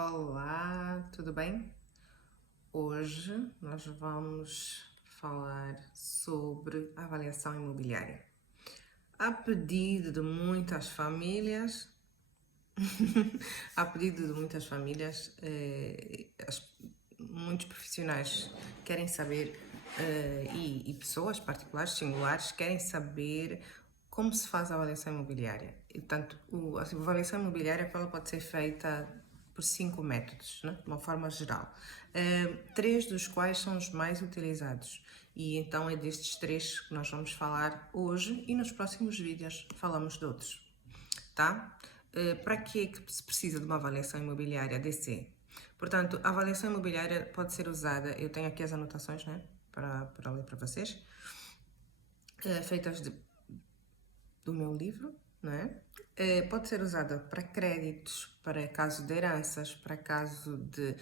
Olá, tudo bem? Hoje nós vamos falar sobre avaliação imobiliária. A pedido de muitas famílias, a pedido de muitas famílias, muitos profissionais querem saber, e pessoas particulares, singulares, querem saber como se faz a avaliação imobiliária. E, portanto, a avaliação imobiliária ela pode ser feita por 5 métodos, né? De uma forma geral. 3 dos quais são os mais utilizados. E então é destes 3 que nós vamos falar hoje e nos próximos vídeos falamos de outros. Tá? Para que é que se precisa de uma avaliação imobiliária DC? Portanto, a avaliação imobiliária pode ser usada, eu tenho aqui as anotações, né, para ler para vocês, feitas do meu livro, né? Pode ser usada para créditos, para caso de heranças, para caso de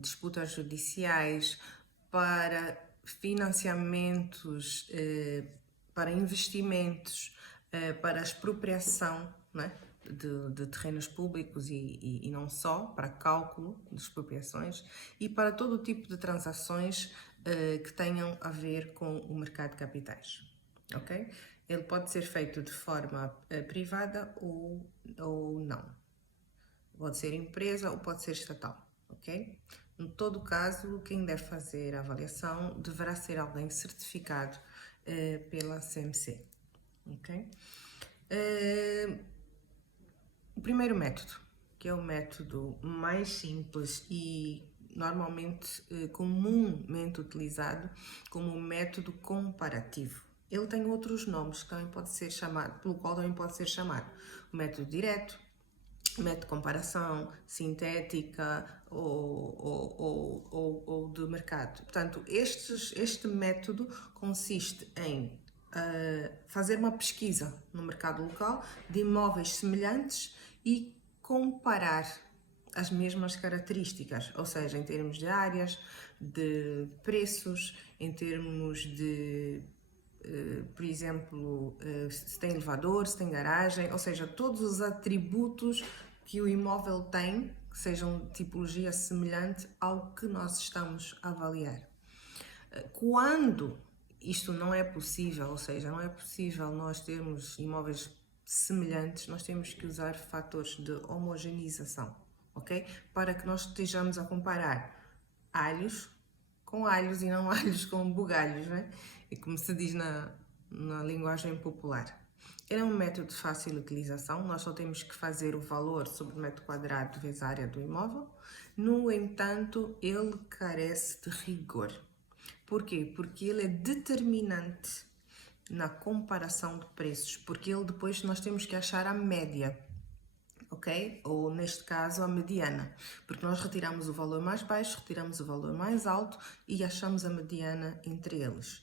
disputas judiciais, para financiamentos, para investimentos, para expropriação, né? De terrenos públicos e não só, para cálculo de expropriações e para todo o tipo de transações que tenham a ver com o mercado de capitais, ok? Ele pode ser feito de forma privada ou não. Pode ser empresa ou pode ser estatal, ok? Em todo caso, quem deve fazer a avaliação deverá ser alguém certificado pela CMC, ok? O primeiro método, que é o método mais simples e normalmente comumente utilizado como o método comparativo. Ele tem outros nomes que também pode ser chamado, pelo qual também pode ser chamado o método direto, método de comparação, sintética ou de mercado. Portanto, este método consiste em fazer uma pesquisa no mercado local de imóveis semelhantes e comparar as mesmas características, ou seja, em termos de áreas, de preços, em termos de, por exemplo, se tem elevador, se tem garagem, ou seja, todos os atributos que o imóvel tem, que sejam de tipologia semelhante ao que nós estamos a avaliar. Quando isto não é possível, ou seja, não é possível nós termos imóveis semelhantes, nós temos que usar fatores de homogeneização, ok? Para que nós estejamos a comparar alhos com alhos e não alhos com bugalhos, né? E como se diz na linguagem popular. Ele é um método de fácil utilização, nós só temos que fazer o valor sobre o metro quadrado vezes a área do imóvel. No entanto, ele carece de rigor. Porquê? Porque ele é determinante na comparação de preços, porque ele depois nós temos que achar a média, ok? Ou neste caso a mediana, porque nós retiramos o valor mais baixo, retiramos o valor mais alto e achamos a mediana entre eles.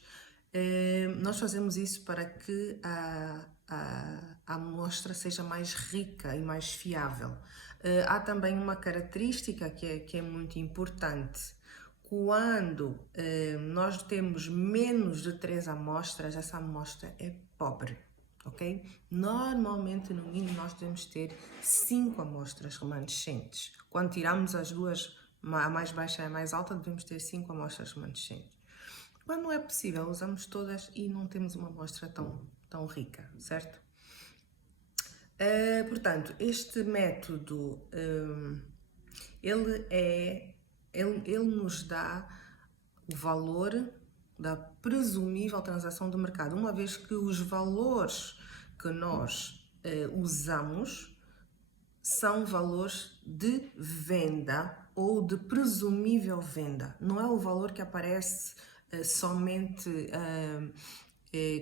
Nós fazemos isso para que a amostra seja mais rica e mais fiável. Há também uma característica que é muito importante. Quando nós temos menos de 3 amostras, essa amostra é pobre, ok? Normalmente, no mínimo, nós devemos ter 5 amostras remanescentes. Quando tiramos as duas, a mais baixa e a mais alta, devemos ter 5 amostras remanescentes. Quando não é possível, usamos todas e não temos uma amostra tão rica, certo? Portanto, este método, ele nos dá o valor da presumível transação do mercado, uma vez que os valores que nós usamos são valores de venda ou de presumível venda. Não é o valor que aparece somente,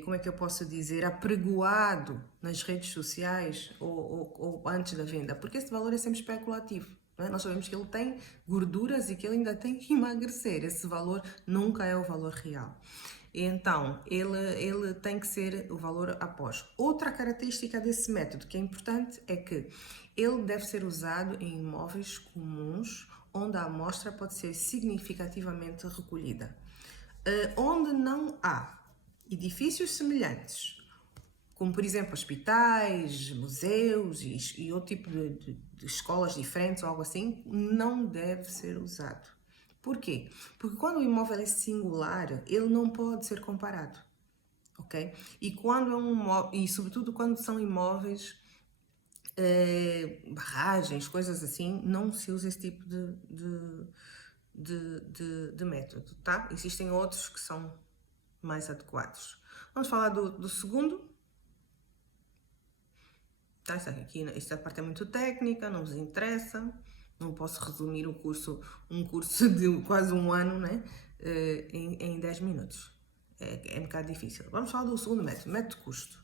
como é que eu posso dizer, apregoado nas redes sociais ou antes da venda, porque esse valor é sempre especulativo. Não é? Nós sabemos que ele tem gorduras e que ele ainda tem que emagrecer. Esse valor nunca é o valor real. Então, ele tem que ser o valor após. Outra característica desse método que é importante é que ele deve ser usado em imóveis comuns, onde a amostra pode ser significativamente recolhida. Onde não há edifícios semelhantes, como por exemplo hospitais, museus e outro tipo de escolas diferentes ou algo assim, não deve ser usado. Porquê? Porque quando o imóvel é singular, ele não pode ser comparado, ok? E sobretudo quando são imóveis, barragens, coisas assim, não se usa esse tipo de método, tá? Existem outros que são mais adequados. Vamos falar do segundo. Tá, esta parte é muito técnica, não vos interessa. Não posso resumir um curso de quase um ano, né? Em 10 minutos. É um bocado difícil. Vamos falar do segundo método custo.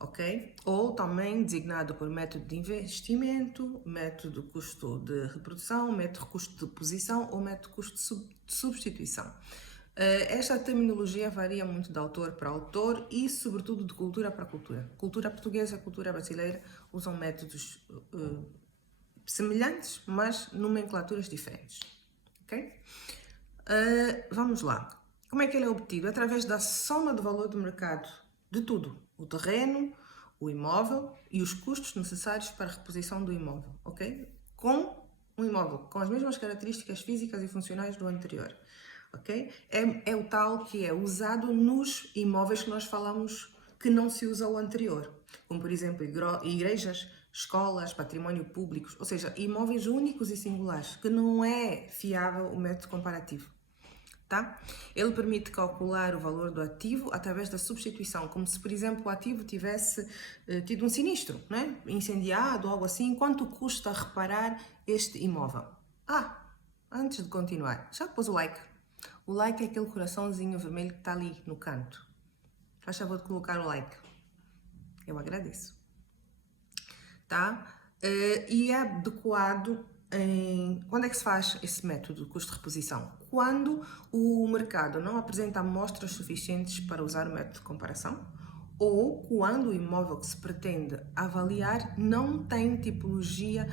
Ok? Ou também designado por método de investimento, método custo de reprodução, método custo de posição ou método custo de substituição. Esta terminologia varia muito de autor para autor e, sobretudo, de cultura para cultura. Cultura portuguesa e cultura brasileira usam métodos semelhantes, mas nomenclaturas diferentes. Ok? Vamos lá. Como é que ele é obtido? Através da soma do valor do mercado de tudo. O terreno, o imóvel e os custos necessários para a reposição do imóvel. Ok? Com um imóvel com as mesmas características físicas e funcionais do anterior. Ok? É o tal que é usado nos imóveis que nós falamos que não se usa o anterior. Como, por exemplo, igrejas, escolas, património públicos, ou seja, imóveis únicos e singulares, que não é fiável o método comparativo. Tá? Ele permite calcular o valor do ativo através da substituição, como se, por exemplo, o ativo tivesse tido um sinistro, né? Incendiado ou algo assim. Quanto custa reparar este imóvel? Antes de continuar, já pôs o like? O like é aquele coraçãozinho vermelho que está ali no canto. Faz favor de colocar o like. Eu agradeço. Tá? E é adequado quando é que se faz esse método de custo de reposição? Quando o mercado não apresenta amostras suficientes para usar o método de comparação ou quando o imóvel que se pretende avaliar não tem tipologia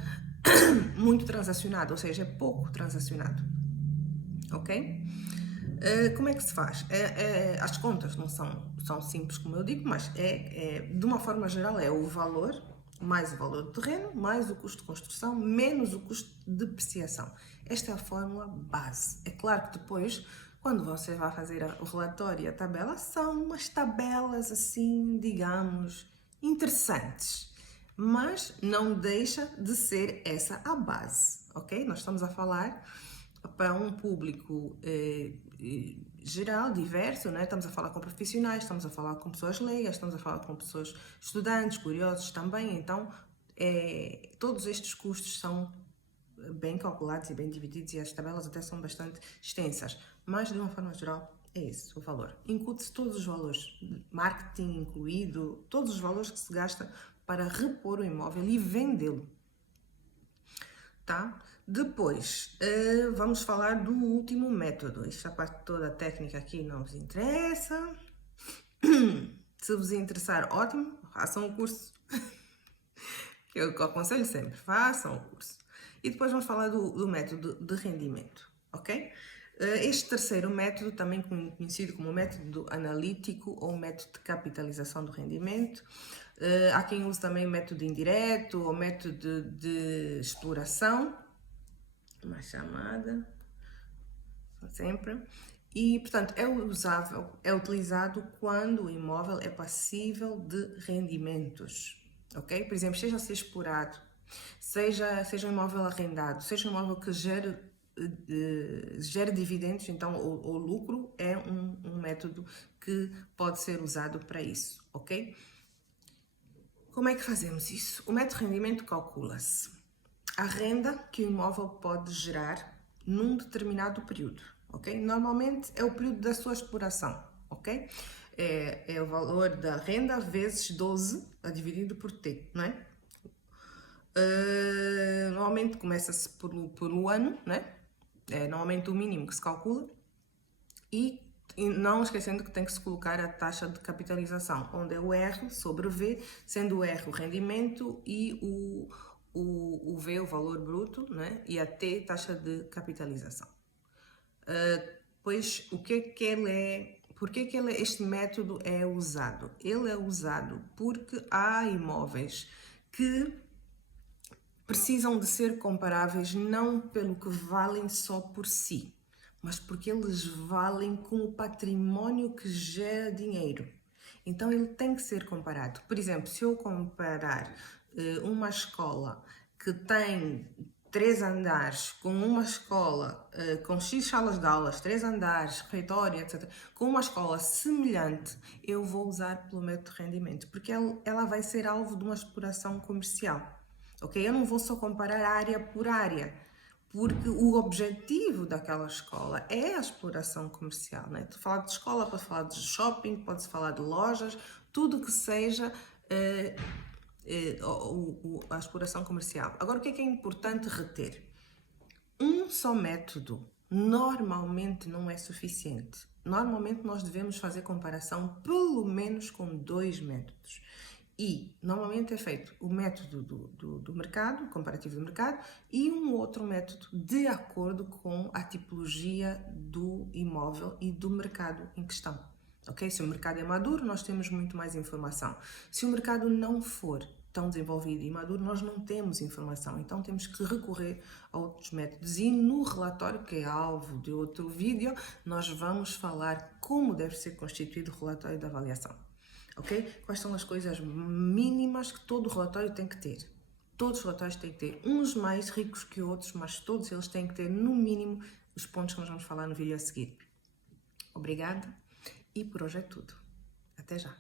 muito transacionada, ou seja, é pouco transacionado. Ok? Como é que se faz? As contas não são simples, como eu digo, mas de uma forma geral é o valor mais o valor do terreno, mais o custo de construção, menos o custo de depreciação. Esta é a fórmula base. É claro que depois, quando você vai fazer o relatório e a tabela, são umas tabelas assim, digamos, interessantes. Mas não deixa de ser essa a base, ok? Nós estamos a falar para um público geral, diverso, né? Estamos a falar com profissionais, estamos a falar com pessoas leigas, estamos a falar com pessoas estudantes, curiosos também, então todos estes custos são bem calculados e bem divididos e as tabelas até são bastante extensas, mas de uma forma geral é esse o valor. Inclui-se todos os valores, marketing incluído, todos os valores que se gasta para repor o imóvel e vendê-lo. Tá? Depois, vamos falar do último método. Esta parte toda técnica aqui não vos interessa. Se vos interessar, ótimo, façam o curso. Que eu aconselho sempre, façam o curso. E depois vamos falar do método de rendimento, ok? Este terceiro método, também conhecido como método analítico ou método de capitalização do rendimento, há quem use também o método indireto ou método de exploração, uma chamada, sempre. E, portanto, é utilizado quando o imóvel é passível de rendimentos, ok? Por exemplo, seja a ser explorado, seja um imóvel arrendado, seja um imóvel que gere dividendos, então o lucro é um método que pode ser usado para isso, ok? Como é que fazemos isso? O método de rendimento calcula-se a renda que o imóvel pode gerar num determinado período, ok? Normalmente é o período da sua exploração, ok? É o valor da renda vezes 12 dividido por T, não é? Normalmente começa-se pelo ano, né? É normalmente o mínimo que se calcula e não esquecendo que tem que se colocar a taxa de capitalização, onde é o R sobre o V, sendo o R o rendimento e o V o valor bruto, né? E a T taxa de capitalização. Pois o que ele é, Por que que este método é usado? Ele é usado porque há imóveis que precisam de ser comparáveis não pelo que valem só por si, mas porque eles valem com o património que gera dinheiro. Então ele tem que ser comparado. Por exemplo, se eu comparar uma escola que tem 3 andares com uma escola com X salas de aulas, 3 andares, refeitório, etc., com uma escola semelhante, eu vou usar pelo método de rendimento, porque ela vai ser alvo de uma exploração comercial. Ok? Eu não vou só comparar área por área, porque o objetivo daquela escola é a exploração comercial. Né? Tu falar de escola, pode falar de shopping, pode-se falar de lojas, tudo que seja a exploração comercial. Agora, o que é importante reter? Um só método normalmente não é suficiente. Normalmente nós devemos fazer comparação pelo menos com 2 métodos. E normalmente é feito o método do mercado, comparativo do mercado, e um outro método de acordo com a tipologia do imóvel e do mercado em questão. Ok? Se o mercado é maduro, nós temos muito mais informação. Se o mercado não for tão desenvolvido e maduro, nós não temos informação, então temos que recorrer a outros métodos. E no relatório, que é alvo de outro vídeo, nós vamos falar como deve ser constituído o relatório de avaliação. Ok? Quais são as coisas mínimas que todo relatório tem que ter? Todos os relatórios têm que ter, uns mais ricos que outros, mas todos eles têm que ter, no mínimo, os pontos que nós vamos falar no vídeo a seguir. Obrigada e por hoje é tudo. Até já!